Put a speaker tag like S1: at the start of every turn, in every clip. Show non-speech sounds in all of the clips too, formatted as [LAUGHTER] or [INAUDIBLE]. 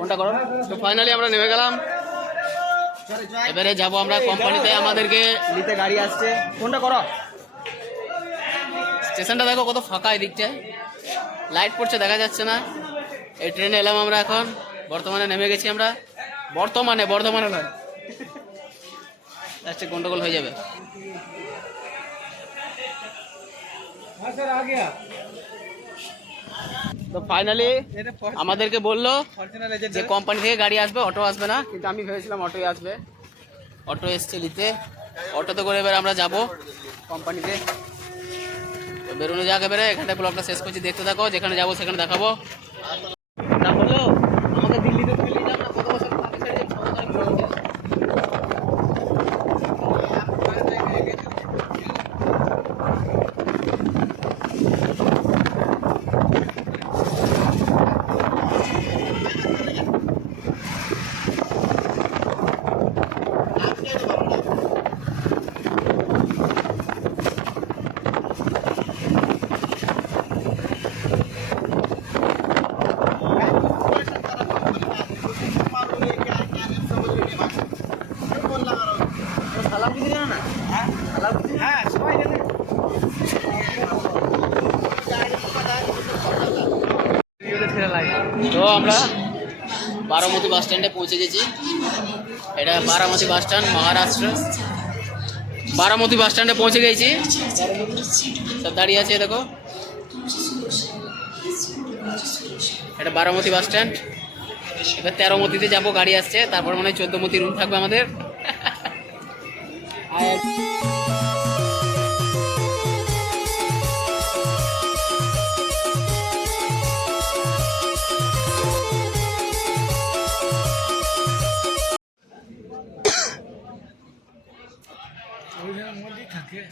S1: কোনটা করো। তো ফাইনালি আমরা নেমে গেলাম। এবারে যাব আমরা কোম্পানিতে আমাদেরকে নিতে গাড়ি আসছে। কোনটা করো। স্টেশনটা দেখো কত ফাঁকা এদিকটায়। লাইট পড়ছে, দেখা যাচ্ছে না। এই ট্রেনে এলাম আমরা এখন। বর্তমানে নেমে গেছি আমরা। বর্তমানে, বর্ধমানে নয়। লাস্টে গন্ডগোল হয়ে যাবে। তো ফাইনালি আমাদেরকে বলল যে কোম্পানি থেকে গাড়ি আসবে অটো আসবে না। কিন্তু আমি ভেবেছিলাম অটোই আসবে। অটো এসছে নিতে। অটোতে করে এবার আমরা যাব কোম্পানিতে তো বেরোনো যাক এবারে এখানটা ব্লগটা শেষ করছি। দেখতে থাকো যেখানে যাব সেখানে দেখাবো। না বলল আমাকে দিল্লিতে তুমি নিয়ে যাও না কত বছর আগে ছেড়ে যাই, ছ বছর আগে ছেড়ে যাই। সালাম দিদি জানো না সালাম দিদি হ্যাঁ সবাই জানে তো আমরা। বারামতি বাস স্ট্যান্ডে পৌঁছে গেছি। এটা Baramati bus stand, Maharashtra. Baramati bus স্ট্যান্ডে পৌঁছে গেছি। সব দাঁড়িয়ে আছে, দেখো। এটা বারামতি বাস স্ট্যান্ড। এবার তেরোমতিতে যাব, গাড়ি আসছে। তারপর মনে হয় চোদ্দমতি রুম থাকবে আমাদের। আর [LAUGHS]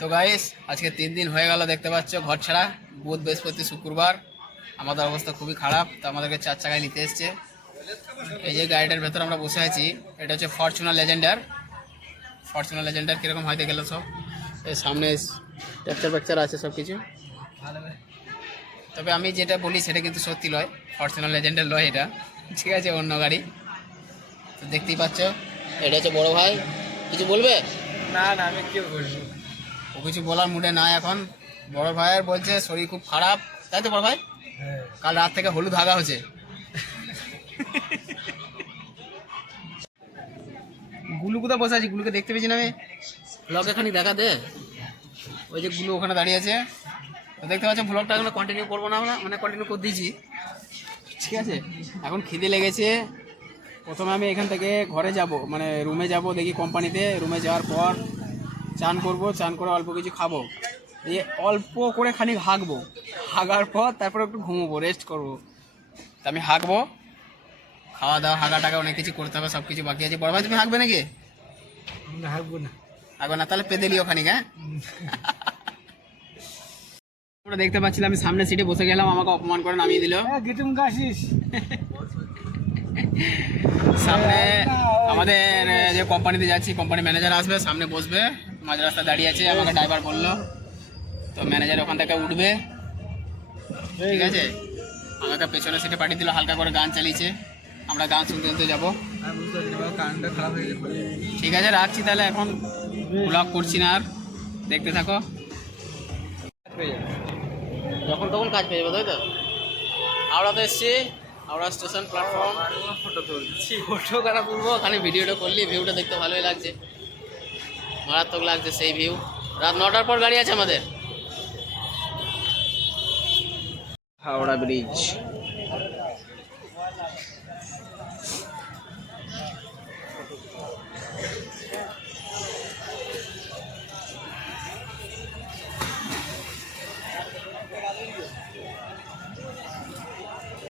S1: তো গাইস আজকে তিন দিন হয়ে গেল, দেখতে পাচ্ছ, ঘর ছাড়া। বুধ, বৃহস্পতি, শুক্রবার। আমাদের অবস্থা খুবই খারাপ, তো আমাদেরকে চার চাকায় নিতে এসছে। এই যে গাড়িটার ভেতর আমরা বসে আছি, এটা হচ্ছে ফরচুনার লেজেন্ডার ফরচুনার লেজেন্ডার কীরকম হয় দেখে গেলো সব। এই সামনে টেকচার ফ্যাকচার আছে সব কিছু তবে আমি যেটা বলি, সেটা কিন্তু সত্যি নয় ফরচুনার লেজেন্ডার লয় এটা। ঠিক আছে, অন্য গাড়ি। তো দেখতেই পাচ্ছ, এটা হচ্ছে বড় ভাই। কিছু বলবে?
S2: না না আমি কি বলব
S1: ও কিছু বলার মুডে নাই এখন। বড় ভাইয়ের বলছে শরীর খুব খারাপ। তাই তো বড় ভাই?
S2: হ্যাঁ।
S1: কাল রাত থেকে হলুদ হাগা হচ্ছে গুলু কোথায় বসে আছে? গুলুকে দেখতে পেয়েছি না আমি। ব্লগ এখানে দেখা দে। ওই যে গুলু ওখানে দাঁড়িয়ে আছে। দেখতে পাচ্ছ ব্লগটা এখন কন্টিনিউ করব না আমরা। মানে কন্টিনিউ করে দিয়েছি। ঠিক আছে? এখন খিদে লেগেছে। প্রথমে আমি এখান থেকে ঘরে যাব মানে রুমে যাব দেখি কোম্পানিতে রুমে যাওয়ার পর চান করব চান করে অল্প কিছু খাব। দিয়ে অল্প করে খানিক হাঁকবো হাগার পর তারপর একটু ঘুমোবো রেস্ট করব। তা আমি হাঁকবো খাওয়া দাওয়া হাগা টাকা অনেক কিছু করতে হবে সব কিছু বাকি আছে। বড় ভাই তুমি হাঁকবে নাকি?
S2: না হাঁকবো না।
S1: হাঁকবে না তাহলে পেতে লিও খানিক হ্যাঁ? [LAUGHS] আমরা দেখতে পাচ্ছিলাম আমি সামনে সিটে বসে গেলাম আমাকে অপমান করে নামিয়ে দিল।
S2: গিটুম গাছিস
S1: সামনে আমাদের যে কোম্পানিতে যাচ্ছি কোম্পানি ম্যানেজার আসবে সামনে বসবে। মাঝ রাস্তা দাঁড়িয়ে আছে আমাকে ড্রাইভার বলল। তো ম্যানেজার ওখান থেকে উঠবে। ঠিক আছে? আমাকে পেছনে সিটে পাঠিয়ে দিল হালকা করে গান চালিয়েছে। আমরা গান শুনতে শুনতে যাব।
S2: হয়ে
S1: ঠিক আছে রাখছি তাহলে এখন। ব্লগ করছি না আর। দেখতে থাকো। যখন তখন কাজ পেয়ে যাবে তাই তো? হাওড়াতে এসছি। Howrah station platform.
S2: ফটো তুলছি
S1: ফটো কেন তুলবো ওখানে ভিডিওটা করলি, ভিউটা দেখতে ভালোই লাগছে। মারাত্মক লাগছে সেই ভিউ। রাত নটার পর গাড়ি আছে আমাদের। হাওড়া ব্রিজ।